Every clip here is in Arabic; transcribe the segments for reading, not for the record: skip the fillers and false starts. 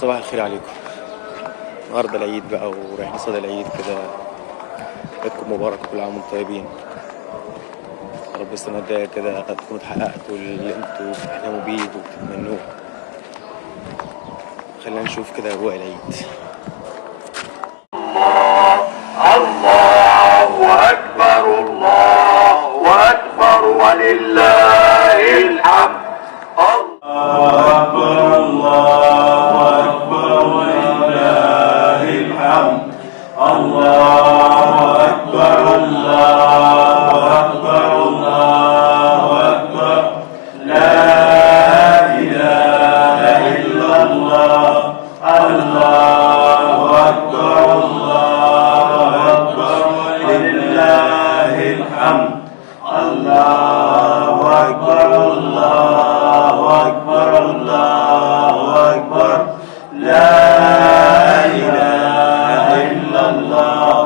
صباح الخير عليكم. النهارده العيد بقى ورايحين صلاة العيد كده. عيدكم مبارك وكل عام وانتم طيبين. يا رب السنة الجاية كده تكونوا اتحققتوا اللي انتوا بتحلموا بيه وبتتمنوه. خلينا نشوف كده أجواء العيد. الله أكبر الله أكبر ولله الحمد. الله أكبر الله أكبر ولله الحمد. الله أكبر الله أكبر الله أكبر لا إله إلا الله. الله أكبر الله أكبر ولله الحمد. الله أكبر الله أكبر الله أكبر لا إله إلا الله.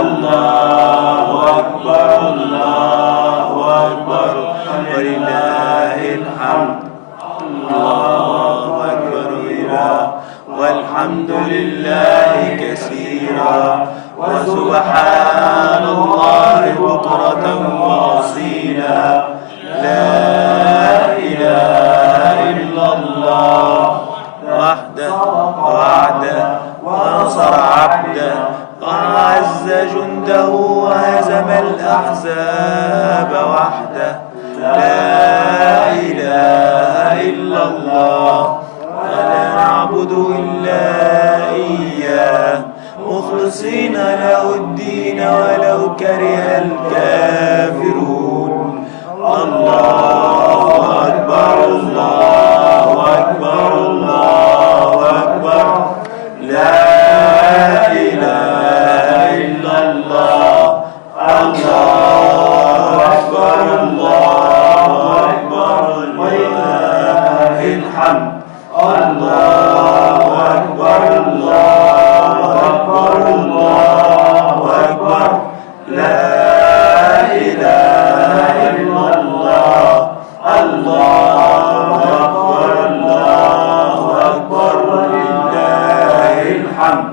الله أكبر الله أكبر ولله الحمد. الله أكبر والحمد لله كثيرا وسبحان الله بكرة وأصيلا. لا إله إلا الله وحده ونصر عبده وأعز جنده وهزم الأحزاب وحده. لا إله إلا الله ولا نعبد إلا إياه مخلصين له الدين ولو كره الكافرون. الله أكبر الله أكبر الله أكبر لا إله إلا الله. الله أكبر الله أكبر ولله الحمد. الله أكبر الله أكبر الله أكبر لا إله إلا الله. الله أكبر الله أكبر ولله الحمد.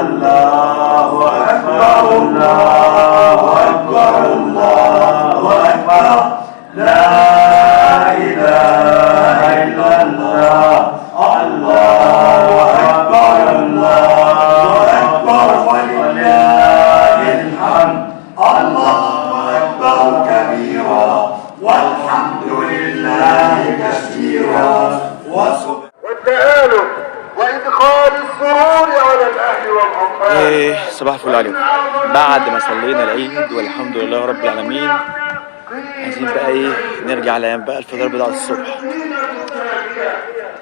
الله أكبر الله أكبر الله أكبر لا إله إلا الله. الله أكبر الله أكبر ولله الحمد. الله أكبر كبيرا والحمد لله كثيرا والتآلف وإدخال السرور على الأهل والأمهات. صباح الفل عليكم. بعد ما صلينا العيد والحمد لله رب العالمين، عايزين بقى نرجع لأيام بقى الفطار بتاع الصبح.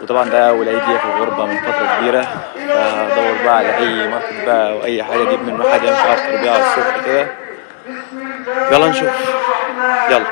وطبعا ده أول عيد ليا في الغربة من فترة كبيرة، فهدور بقى على أي ماركت بقى أو أي حاجة أجيب منه حاجة مش عارف أفطر بيها على الصبح كده. يلا نشوف. يلا.